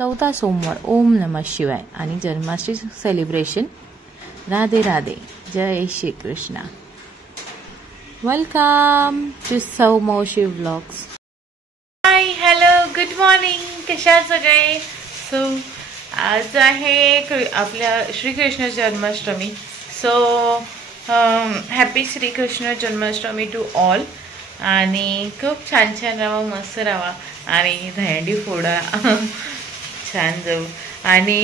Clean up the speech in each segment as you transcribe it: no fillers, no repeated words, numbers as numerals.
चौथा सोमवार ओम नमः शिवाय आणि जन्माष्टमी सेलिब्रेशन. राधे राधे, जय Shri Krishna. Welcome to Sau Maushi vlogs. Hi, hello, good morning. कशा सगळे? सो आज आहे आपल्या Shrikrishna Janmashtami. So happy Shrikrishna Janmashtami to all. आणि खूप छान छान राहा, मस्त राहा आणि दहीहंडी फोडा, छान जाऊ. आणि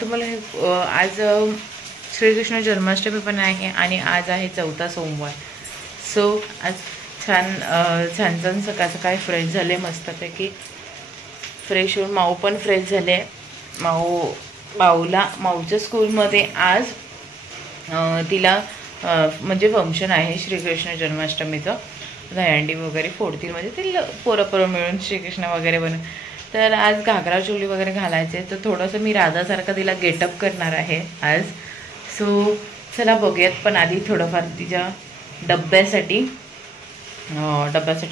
तुम्हाला आज श्रीकृष्ण जन्माष्टमी पण आहे आणि आज आहे चौथा सोमवार. सो आज छान छान सकाळ सकाळी फ्रेश झाले, मस्तपैकी फ्रेश होऊन माऊ पण फ्रेश झाले. माऊच्या स्कूलमध्ये आज तिला म्हणजे फंक्शन आहे श्रीकृष्ण जन्माष्टमीचं. दहीहंडी वगैरे फोडतील, म्हणजे ते पोरं मिळून श्रीकृष्ण वगैरे बनवून. तर आज घागरा चोली वगैरे घालायचे, तर थोडंसं मी राधासारखं तिला गेटअप करणार आहे आज. सो चला बघूयात. पण आधी थोडंफार तिच्या डब्यासाठी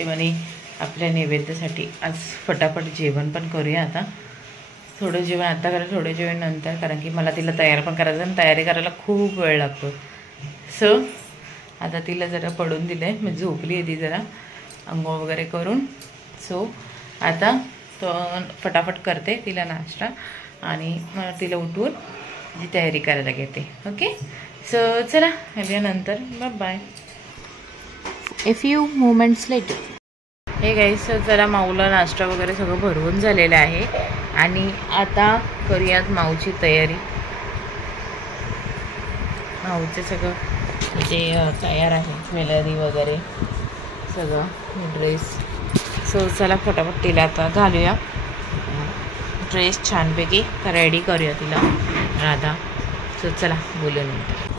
म्हणे आपल्या नैवेद्यासाठी आज फटाफट जेवण पण करूया. आता थोडं जेवण आता करा, थोडं जेवण नंतर, कारण की मला तिला तयार पण करायचं आणि तयारी करायला खूप वेळ लागतो. सो आता तिला जरा पडून दिलं आहे, म्हणजे झोपली आहे ती जरा अंघोळ वगैरे करून. सो आता तो फटाफट करते तिला नाश्ता आणि मग तिला उठवून जी तयारी करायला घेते. ओके, सो चला भेटूया नंतर. Bye. A few moments later. Hey guys, जरा माऊला नाश्ता वगैरे सगळं भरवून झालेलं आहे आणि आता करूयात माऊची तयारी. माऊचे सगळं म्हणजे तयार आहे, ज्वेलरी वगैरे सगळं, ड्रेस. सो चला फटाफट तिला आता घालूया ड्रेस छानपैकी, रेडी करूया तिला राधा. सो चला बोलू नंतर.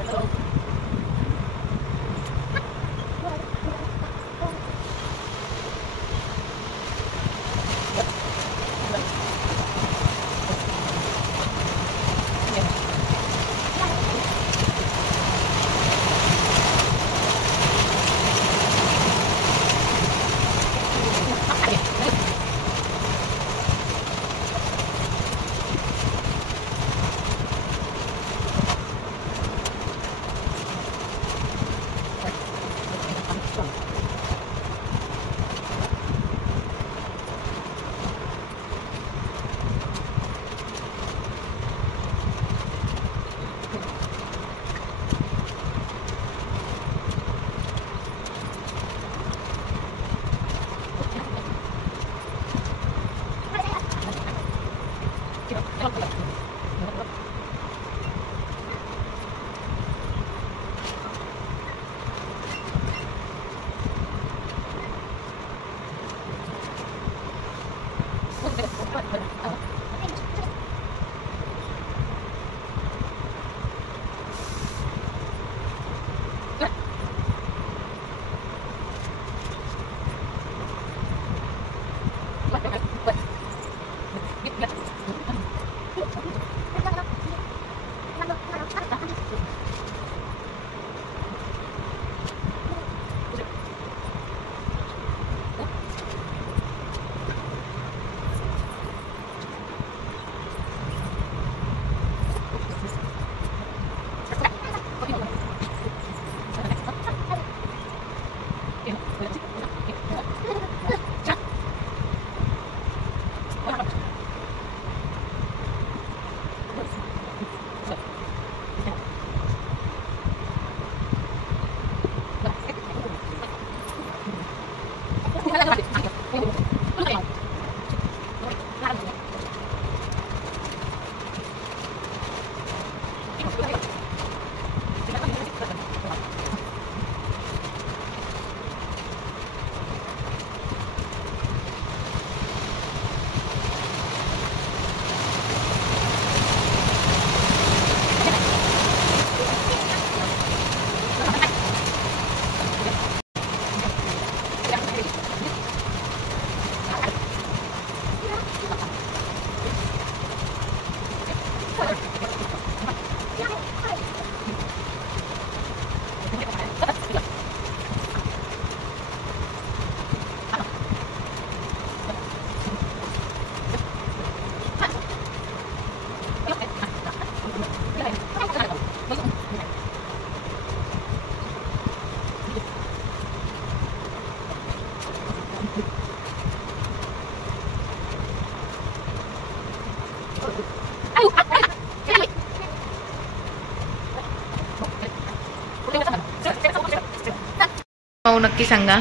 हो नक्की सांगा.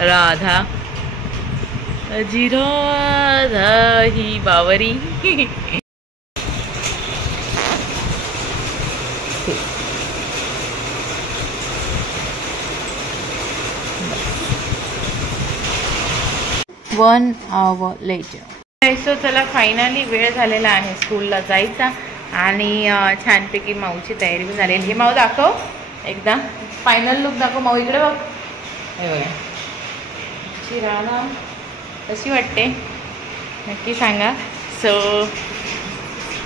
राधा अजी राधा ही बावरी. One hour later. सो चला फायनली वेळ झालेला आहे स्कूलला जायचा आणि छानपैकी माऊची तयारी पण झालेली. हे माऊ दाखव एकदा, फायनल लुक दाखव माऊ. इकडे बघ. हे बघा राधा कशी वाटते नक्की सांगा. सो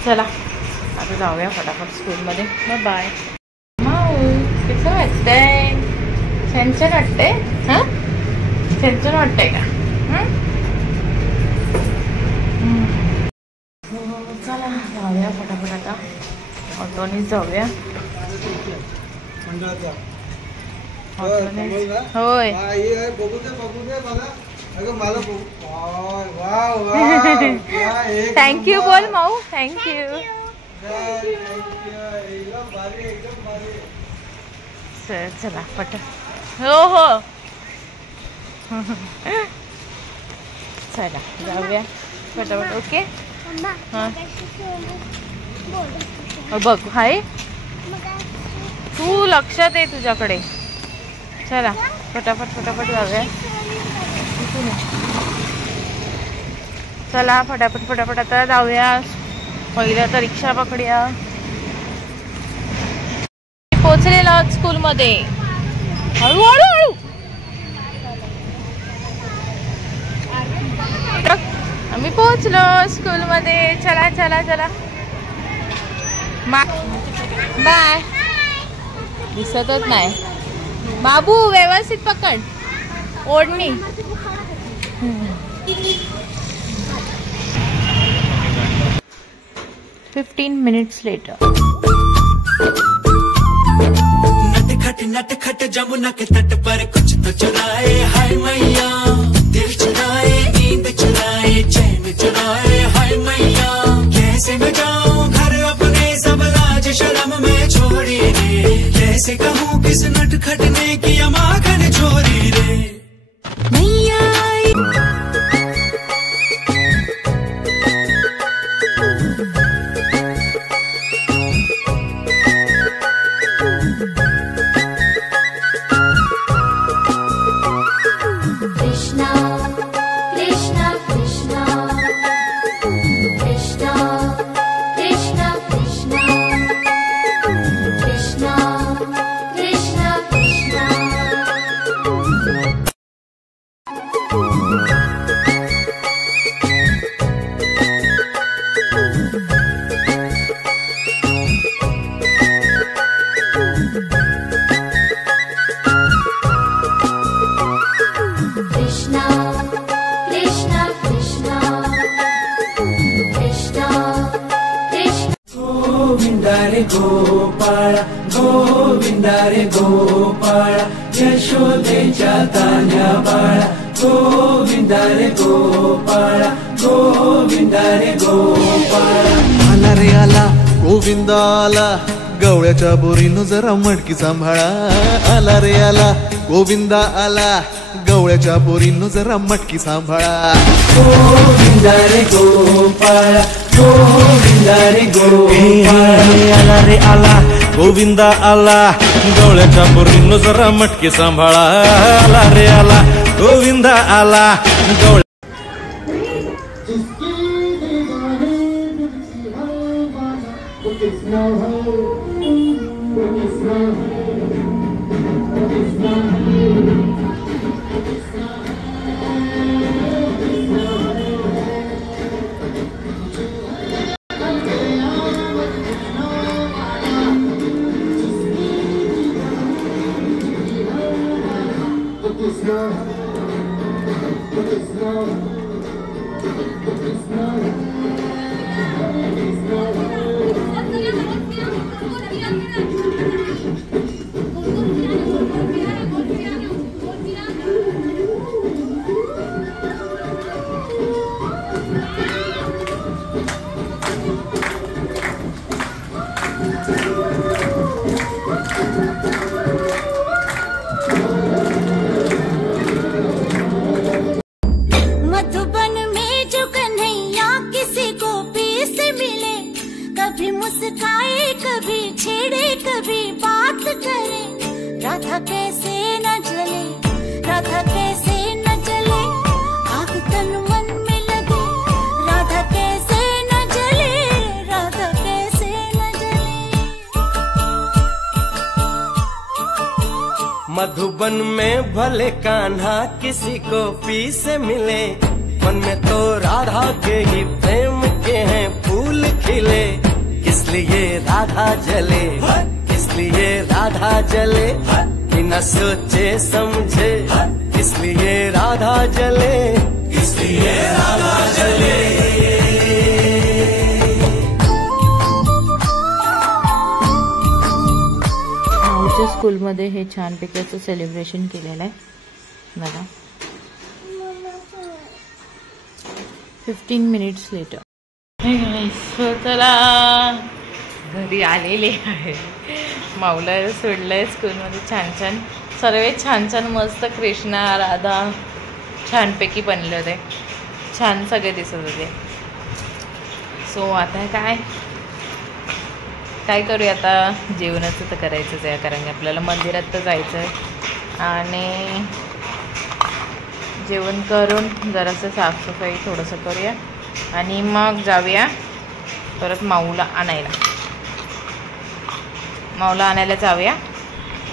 चला आता जाऊया फटाफट स्कूलमध्ये. Bye bye. माऊ कसं वाटतंय? छान वाटतंय? हां छान वाटतंय का? चला जाऊया फटाफट आता ऑटोने जाऊया. होय थँक्यू बोल माऊ. थँक्यू. चला पट. हो हो चला जाऊया फटाफट. ओके हां बघ हाय तू लक्षात आहे तुझ्याकडे. चला फटाफट फटाफट जाऊया. चला फटाफट फटाफट आता जाऊया. पहिलं तर रिक्षा पकडूया. पोचलेला स्कूलमध्ये. हळूहळू हळू. आम्ही पोहोचलो स्कूलमध्ये. चला चला चला बाय. दिसतच नाही बाबू. व्यवस्थित पकड ओढणी. 15 minutes later. नटखट जमुना के तट पर कुछ तो चुराए हाय मैया. दिल चुराए नींद चुराए चैन चुराए हाय मैया. कैसे मैं जाऊं घर अपने सब लाज शर्म में छोड़ी रे. कैसे कहूँ किस नटखट ने किया माखन चोरी रे. मैया गोपाळ गोविंदा रे गोपाळ यशोदेच्या तान्या बाळा. गोविंदा रे गोपाळ गोविंदा रे गोपाळ. आला रे आला गोविंदा आला गवळ्याच्या बोरीनं जरा मटकी सांभाळा. आला रे आला गोविंदा आला गवळ्याच्या बोरीनं जरा मटकी सांभाळा. गोविंदा रे गोपाळ गोविंदा रे गोपाळ. आला रे आला गोविंदा आला गवळ्याच्या बोरीनं जरा मटकी सांभाळा. आला रे आला गोविंदा आला गवळ्या. राधा कैसे न जले, राधा कैसे न जले, आग तन मन में लगे, राधा कैसे न जले, राधा कैसे न जले। मधुबन में भले कान्हा किसी को पी से मिले, मन में तो राधा के ही प्रेम के हैं फूल खिले। किस लिए राधा जले, किस लिए राधा जले, बिना सोचे समझे, किस लिए राधा जले, किस लिए राधा जले। आमच्या स्कूलमध्ये हे छानपैकी असं सेलिब्रेशन केलेलं आहे बघा. 15 minutes later. चला घरी आलेले आहे. माऊला सोडलंय स्कूलमध्ये. छान छान सर्व छान छान मस्त कृष्णा राधा छानपैकी बनले होते. छान सगळे दिसत होते. सो आता काय करूया आता. जेवणाचं तर करायचंच आहे कारण की आपल्याला मंदिरात तर जायचं आहे आणि जेवण करून जरासं साफसफाई थोडंसं करूया आणि मग जाऊया परत माऊला आणायला. माऊला आणायला जाऊया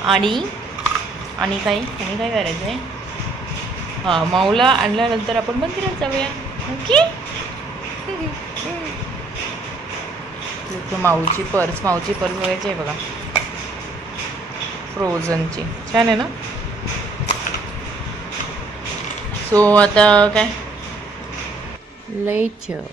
आणि काय करायचं आहे. हां, माऊला आणल्यानंतर आपण मंदिरात जाऊया. ओके. माऊची पर्स बघायची आहे बघा, फ्रोझनची. छान आहे ना. सो आता काय Later.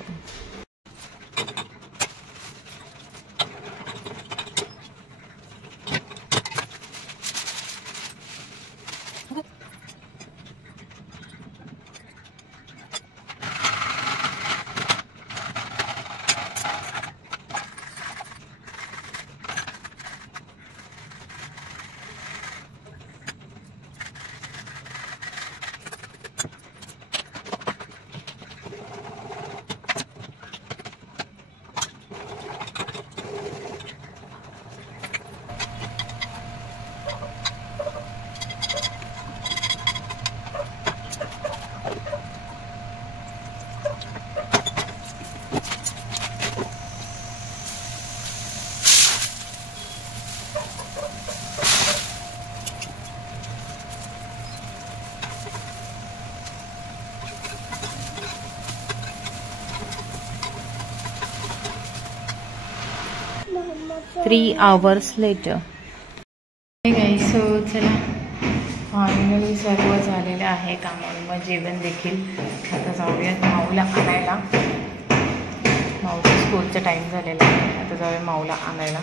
Three hours later. So चला फायनली सर्व झालेलं आहे कामावर. मग जेवण देखील. आता जाऊयात माऊला आणायला. माऊच्या स्कूलचा टाईम झालेला आहे. आता जाऊया माऊला आणायला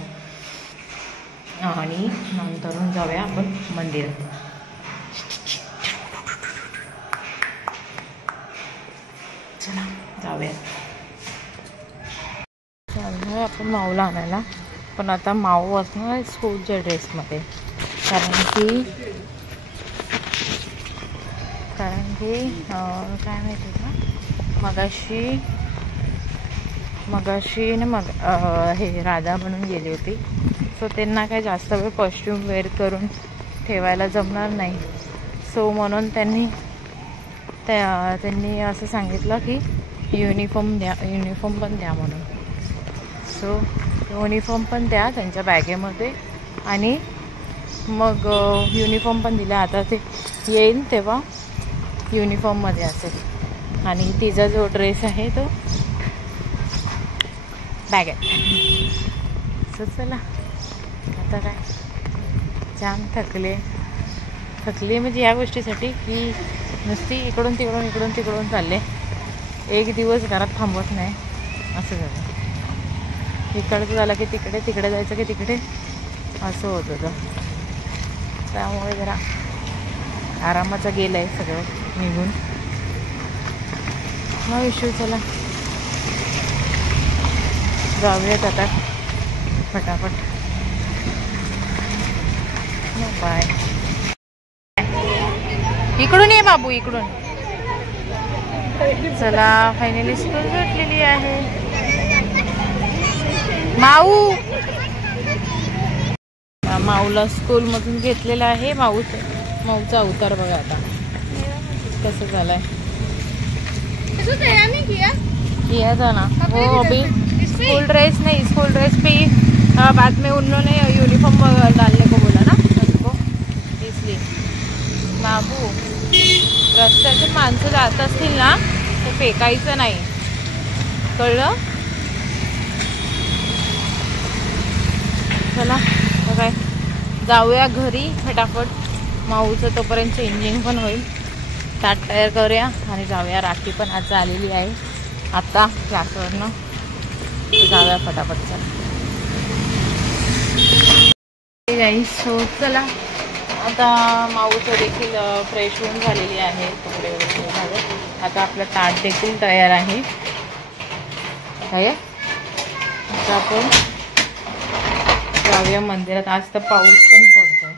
आणि नंतरून जाऊया आपण मंदिरात. चला जाऊयात. चालू आपण माऊला आणायला. पण आता माऊ असणार स्कूलच्या ड्रेसमध्ये कारण की काय माहिती का मगाशी ना हे राधा म्हणून गेली होती. सो त्यांना काही जास्त वेळ कॉस्ट्यूम वेअर करून ठेवायला जमणार नाही. सो म्हणून त्यांनी असं सांगितलं की युनिफॉर्म पण द्या म्हणून. सो युनिफॉर्म पण द्या त्यांच्या बॅगेमध्ये आणि मग युनिफॉर्म पण दिला. आता ते येईल तेव्हा युनिफॉर्ममध्ये असेल आणि तिचा जो ड्रेस आहे तो बॅगेत. सो चला आता काय जाम थकले म्हणजे या गोष्टीसाठी की नुसती इकडून तिकडून चालले. एक दिवस घरात थांबवत नाही असं झालं. इकडचं झालं की तिकडे जायचं की तिकडे असं होत होतं. त्यामुळे जरा आरामाचं गेलं आहे सगळं निघून. हा इश्यू. चला जाऊयात आता फटाफट. बाय. इकडून ये बाबू इकडून. चला फायनली स्कूल भेटलेली आहे. माऊला स्कूलमधून घेतलेला आहे. माऊचा अवतार बघा आता कसं झालाय. किया था ना वो अभी स्कूल ड्रेस नहीं, स्कूल ड्रेस पे बाद में उन्होंने यूनिफॉर्म डालने को बोला ना उसको, इसलिए. बाबू रस्त्याचे माणसं जात असतील ना ते फेकायचं नाही, कळलं. चला काय जाऊया घरी फटाफट. माऊचं तोपर्यंत चेंजिंग पण होईल. ताट तयार करूया आणि जाऊया. राखी पण आज आलेली आहे आता क्लासवरनं. जाऊया फटाफट. चला सो चला आता माऊचं देखील फ्रेश होऊन झालेली आहे. कपडे वगैरे झाले. आता आपलं ताट देखील तयार आहे. काय आता आपण जाऊया मंदिरात. आज तर पाऊस पण पडतोय.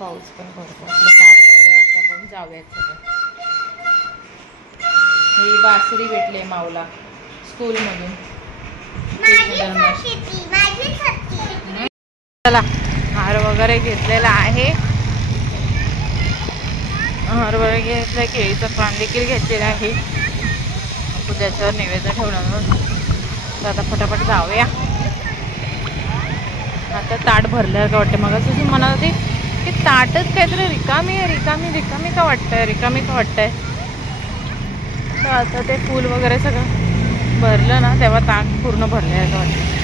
आपलं ताट तयार आहे. आता आपण जाऊयात सगळं. ही बासरी भेटली माऊला स्कूलमधून. चला हार वगैरे घेतलेला आहे. हार वगैरे घेतलं. केळीचं पान देखील घेतलेलं आहे. त्याच्यावर नैवेद्य ठेवणार. तर आता फटाफट जाऊया. आता ताट भरलं का वाटतं. मग तुझी म्हणत होती की ताटच काहीतरी रिकामी आहे. रिकामी का वाटतंय. तर आता ते फूल वगैरे सगळं भरलं ना तेव्हा ताट पूर्ण भरलं आहे का वाटतं.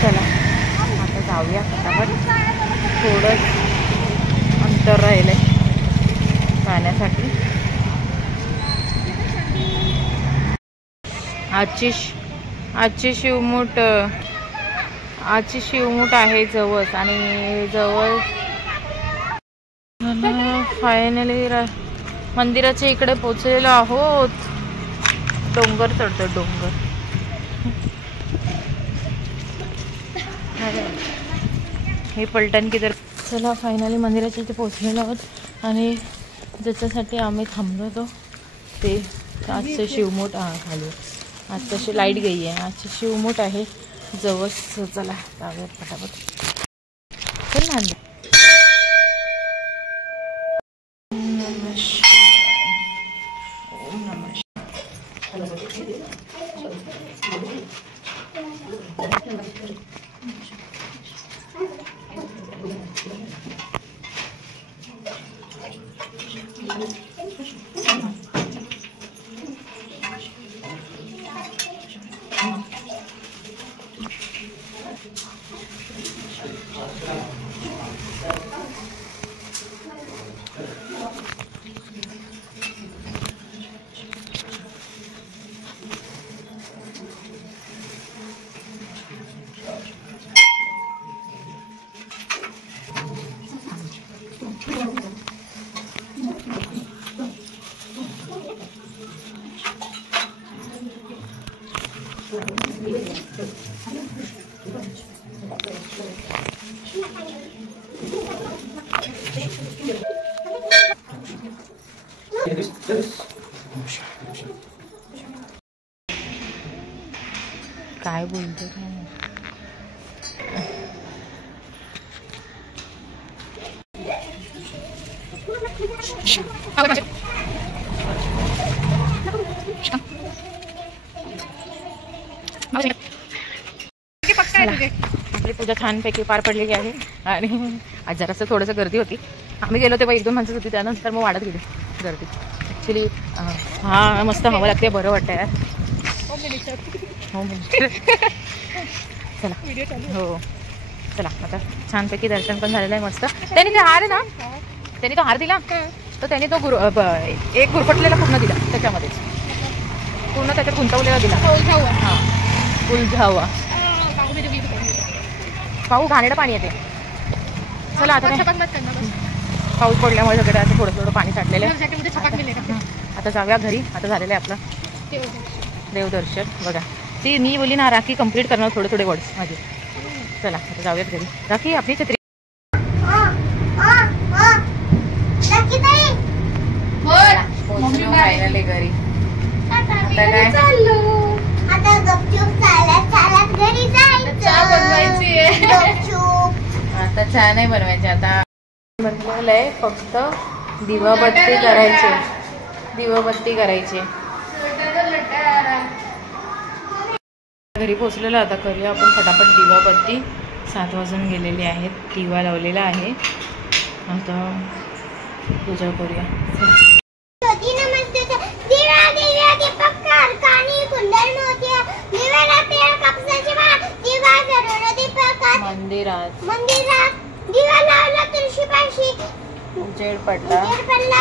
चला आता जाऊया फटाफट. थोडं अंतर राहिलं आहे पाण्यासाठी. आजची शिवमूठ आहे जवळ. आणि जवळ फायनली मंदिराच्या इकडे पोचलेलो आहोत. डोंगर चढतो डोंगर. हे पलटण की तर. चला फायनली मंदिराच्या इथे पोचलेलो आहोत. आणि ज्याच्यासाठी आम्ही थांबलो होतो ते आजचं शिवमूठ खाली. आज तशी लाईट गई आहे. आजची शिवमूठ आहे जवळ. चला जाऊयात फटाफट. चल ना. काय बोलतो आपली पूजा छानपैकी पार पडलेली आहे. आणि आज जरासं थोडंसं गर्दी होती. आम्ही गेलो तेव्हा 1-2 माणसं होती. त्यानंतर मग वाढत गेली गर्दी. ॲक्च्युली हा मस्त हवा लागते. बरं वाटतं यार. हो चला हो चला. आता छानपैकी दर्शन पण झालेलं आहे मस्त. त्यांनी ते हार आहे ना, त्यांनी तो हार दिला तर त्यांनी तो एक गुरफटलेला पूर्ण दिला. त्याच्यामध्येच पूर्ण त्याच्यात गुंतवलेला दिला. हां उलझावा. पाहू घाणेरडं पाणी येते. चला आता पाऊस पडल्यामुळे सगळं असं थोडं पाणी साठलेलं आहे. आता जाऊया घरी. आता झालेलं आहे आपलं देवदर्शन. बघा ती मी बोली ना राखी कंप्लीट करणार थोडे वर्ड्स माझे. चला आता जाऊयात घरी. राखी आपली छत्री घरी. आता काय घरी जायचं. चहा बनवायची आहे. गपचूप. आता चहा नाही बनवायची. आता म्हटलेलं आहे फक्त दिवाबत्ती करायची. दिवाबत्ती करायची. घरी पोचलेलो आता करूया आपण फटाफट दिवाबत्ती. 7 वाजून गेलेले आहेत. दिवा लावलेला आहे. आता पूजा करूया. दिवा दिव्या दीपक कारखानी कुंडल मोतिया दिव्याला तेल कापसाची माळ दिवा जळवला दीपकात मंदिरात दिवा लावला तुळशीपाशी उजेड पडला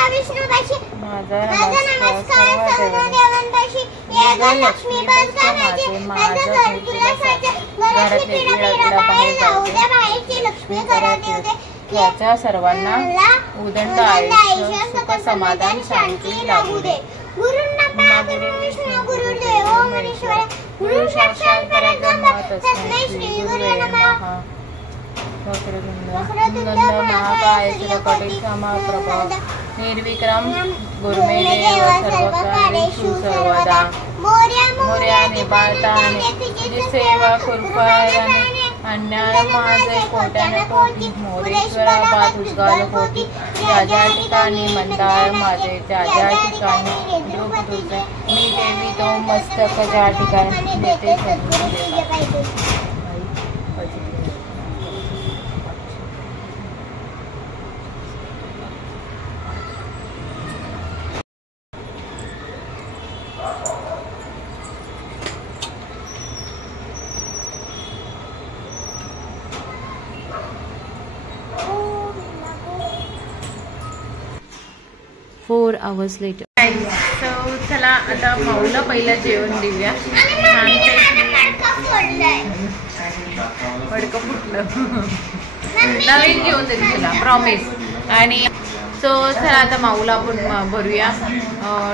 विष्णूपाशी माझा नमस्कार सर्व देवांपाशी ये ग लक्ष्मी बस गाण्याचे माझं घर तुला साजं घरातली पिढा बाहेर जाऊ दे बाहेरची लक्ष्मी घरात येऊ दे याच्या सर्वांना उदंड आयुष्य सुख समाधान शांती लाभू दे. गुरुंना गुरु विष्णू गुरुदेव महेश्वर गुरु साक्षात परब्रह्म तस्मै श्री गुरु नमः. वक्रतुंड महाकाय सूर्यकोटि समप्रभ निर्विक्रम गुरुमे देव सर्वकार्येषु सर्वदा मोरया निबाळता तुझी सेवा कृपायाने अन्याय माझे कोट्याने कोटी मोरेश्वरा बा तुझगाल कोटी ज्या ज्या ठिकाणी मंदार माझे त्या ज्या ठिकाणी रूप तुझे मी देवी तो मस्तक ज्या ठिकाणी देते सद्गुरू. 4 hours later. So चला आता माऊला पहिलं जेवण देऊया. मडकं फुटलं. नवीन घेऊन देते तुला प्रॉमिस. आणि सो चला आता माऊला आपण भरूया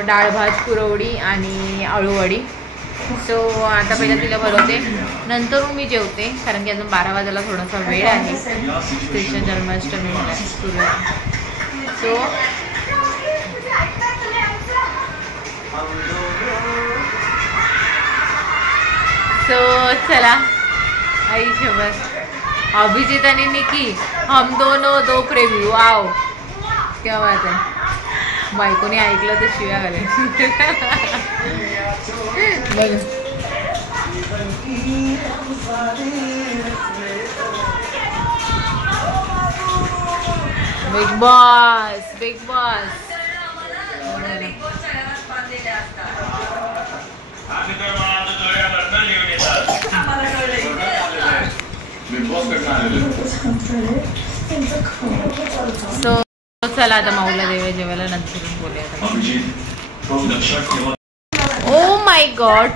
डाळ भात कुरवडी आणि आळूवडी. सो आता पहिलं तिला भरवते नंतर मी जेवते कारण की अजून 12 वाजायला थोडासा वेळ आहे. कृष्ण जन्माष्टमी सुरू. सो चला आयुष्यभर अभिजित आणि निकी हम दोनों दो प्रेमी. वाव क्या बात आहे. बायकोने ऐकलं तर शिव्या घालेल. Big boss big boss. So चला आता माऊला देऊया जेवायला नंतर बोलूया. ओ माय गॉड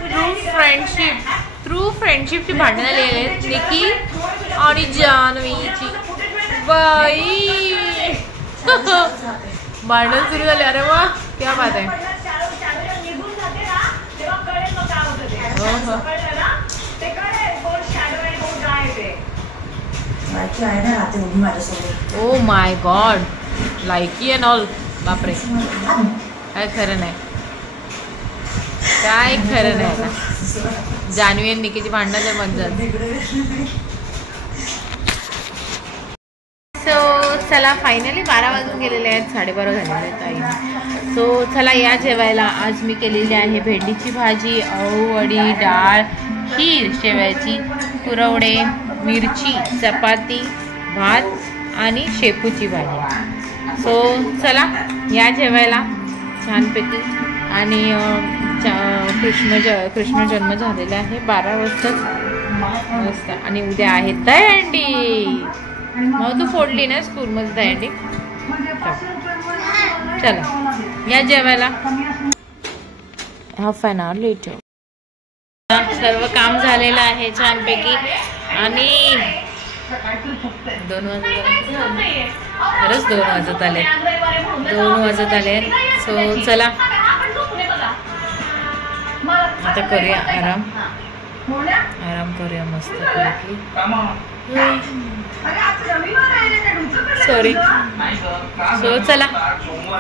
ट्रू फ्रेंडशिपची भांडणं लिहिली आहेत निकी आणि जान्हवीची. बाई भांडण सुरू झाले. अरे वा क्या बात आहे. ओ माय गॉड लायकी अँड ऑल. बापरे काय खरं नाही. काय खरं नाही आता. जान्हवी आणि निकीची भांडणं जर मज्जा. सो चला फायनली 12 वाजून गेलेले आहेत. 12:30 झालेले आहेत आई. सो चला या जेवायला. आज मी केलेली आहे भेंडीची भाजी अळूवडी डाळ खीर शेवयाची कुरवडे मिरची चपाती भात आणि शेपूची भाजी. सो चला या जेवायला छानपैकी. आणि कृष्ण जन्म झालेला आहे 12 वाजता. आणि उद्या आहे दहीहंडी. मग तू फोडली ना स्कूलमध्ये दहीहंडी. चला या जेवायला. Half an hour later. सर्व काम झालेलं आहे छानपैकी. आणि 2 खरंच 2 वाजत आले. सो चला आता करूया आराम करूया मस्त पैकी. सॉरी. सो चला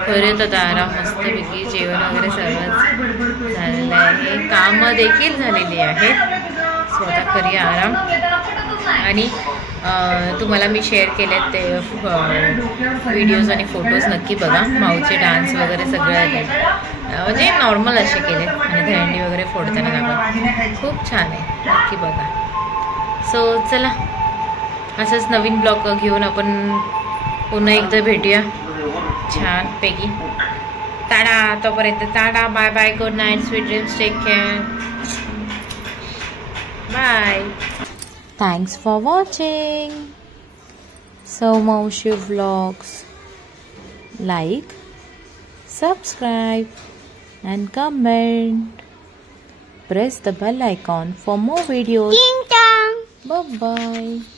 करूयात आता आराम मस्तपैकी. जेवण वगैरे सर्वच झालेलं आहे. कामं देखील झालेली आहेत. स्वतः करूया आराम. आणि तुम्हाला मी शेअर केले ते व्हिडिओज आणि फोटोज नक्की बघा. माऊचे डान्स वगैरे सगळं म्हणजे नॉर्मल असे केले आणि दहीहंडी वगैरे फोडताना दाखवा. खूप छान आहे, नक्की बघा. सो चला, असंच नवीन ब्लॉग घेऊन आपण पुन्हा एकदा भेटूया छानपैकी. टाटा, तोपर्यंत tata, bye bye, good night, sweet dreams, take care, bye. Thanks for watching. So Maushi Vlogs. Like, subscribe and comment. Press the bell icon for more videos. Bye bye.